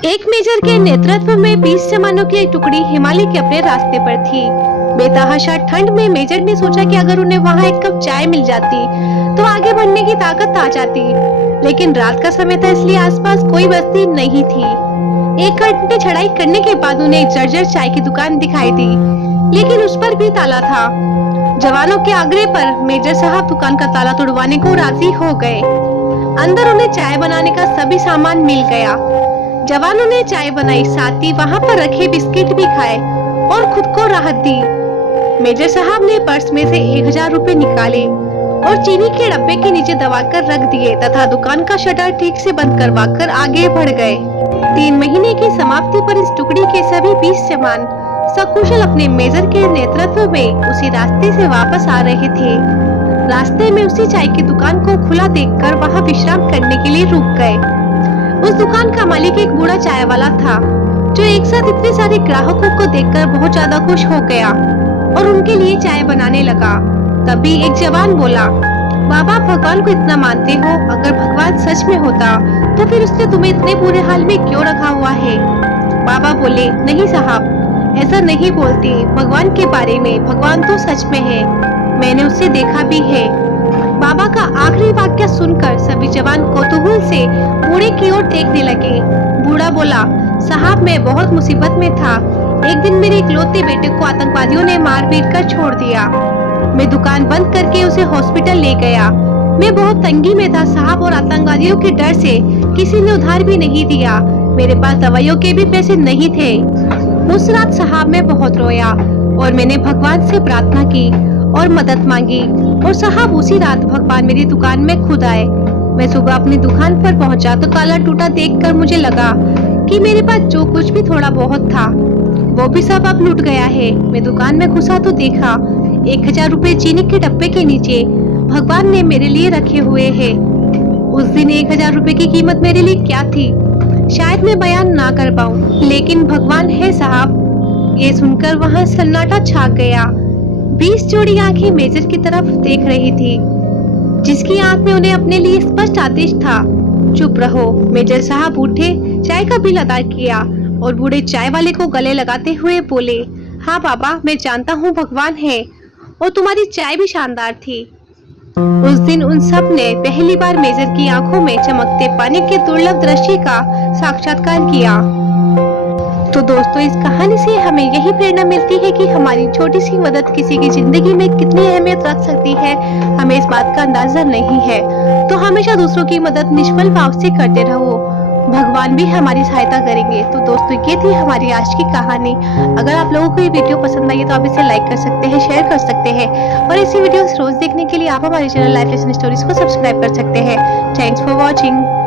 एक मेजर के नेतृत्व में 20 जवानों की एक टुकड़ी हिमालय के अपने रास्ते पर थी। बेतहाशा ठंड में मेजर ने सोचा कि अगर उन्हें वहां एक कप चाय मिल जाती तो आगे बढ़ने की ताकत आ जाती। लेकिन रात का समय था, इसलिए आसपास कोई बस्ती नहीं थी। 1 घंटे चढ़ाई करने के बाद उन्हें एक जर्जर चाय की दुकान दिखाई दी, लेकिन उस पर भी ताला था। जवानों के आग्रह पर मेजर साहब दुकान का ताला तोड़वाने को राजी हो गए। अंदर उन्हें चाय बनाने का सभी सामान मिल गया। जवानों ने चाय बनाई, साथ ही वहाँ पर रखे बिस्किट भी खाए और खुद को राहत दी। मेजर साहब ने पर्स में से 1000 रुपए निकाले और चीनी के डब्बे के नीचे दबाकर रख दिए तथा दुकान का शटर ठीक से बंद करवाकर आगे बढ़ गए। 3 महीने की समाप्ति पर इस टुकड़ी के सभी 20 जवान सकुशल अपने मेजर के नेतृत्व में उसी रास्ते से वापस आ रहे थे। रास्ते में उसी चाय की दुकान को खुला देखकर वहां विश्राम करने के लिए रुक गए। उस दुकान का मालिक एक बूढ़ा चाय वाला था, जो एक साथ इतने सारे ग्राहकों को देखकर बहुत ज्यादा खुश हो गया और उनके लिए चाय बनाने लगा। तभी एक जवान बोला, बाबा भगवान को इतना मानते हो, अगर भगवान सच में होता तो फिर उसने तुम्हें इतने बुरे हाल में क्यों रखा हुआ है? बाबा बोले, नहीं साहब, ऐसा नहीं बोलते भगवान के बारे में, भगवान तो सच में है, मैंने उसे देखा भी है। बाबा का आखिरी वाक्य सुनकर सभी जवान कौतूहल से बूढ़े की ओर देखने लगे। बूढ़ा बोला, साहब मैं बहुत मुसीबत में था। एक दिन मेरे इकलौते बेटे को आतंकवादियों ने मार पीट कर छोड़ दिया। मैं दुकान बंद करके उसे हॉस्पिटल ले गया। मैं बहुत तंगी में था साहब, और आतंकवादियों के डर से किसी ने उधार भी नहीं दिया। मेरे पास दवाइयों के भी पैसे नहीं थे। उस रात साहब मैं बहुत रोया और मैंने भगवान से प्रार्थना की और मदद मांगी, और साहब उसी रात भगवान मेरी दुकान में खुद आए। मैं सुबह अपनी दुकान पर पहुंचा तो ताला टूटा देखकर मुझे लगा कि मेरे पास जो कुछ भी थोड़ा बहुत था वो भी सब अब लूट गया है। मैं दुकान में घुसा तो देखा 1000 रुपए चीनी के डब्बे के नीचे भगवान ने मेरे लिए रखे हुए हैं। उस दिन 1000 रुपए की कीमत मेरे लिए क्या थी शायद मैं बयान ना कर पाऊं, लेकिन भगवान है साहब। ये सुनकर वहाँ सन्नाटा छा गया। 20 जोड़ी आंखें मेजर की तरफ देख रही थी, जिसकी आंख में उन्हें अपने लिए स्पष्ट आदेश था, चुप रहो। मेजर साहब उठे, चाय का बिल अदा किया और बूढ़े चाय वाले को गले लगाते हुए बोले, हाँ बाबा, मैं जानता हूँ भगवान है और तुम्हारी चाय भी शानदार थी। उस दिन उन सब ने पहली बार मेजर की आंखों में चमकते पानी के दुर्लभ दृश्य का साक्षात्कार किया। तो दोस्तों, इस कहानी से हमें यही प्रेरणा मिलती है कि हमारी छोटी सी मदद किसी की जिंदगी में कितनी अहमियत रख सकती है, हमें इस बात का अंदाजा नहीं है। तो हमेशा दूसरों की मदद निष्फल भाव से करते रहो, भगवान भी हमारी सहायता करेंगे। तो दोस्तों, ये थी हमारी आज की कहानी। अगर आप लोगों को ये वीडियो पसंद आई तो आप इसे लाइक कर सकते हैं, शेयर कर सकते हैं, और ऐसी वीडियोस रोज देखने के लिए आप हमारे चैनल लाइफ लेसन स्टोरीज को सब्सक्राइब कर सकते हैं। Thanks for watching.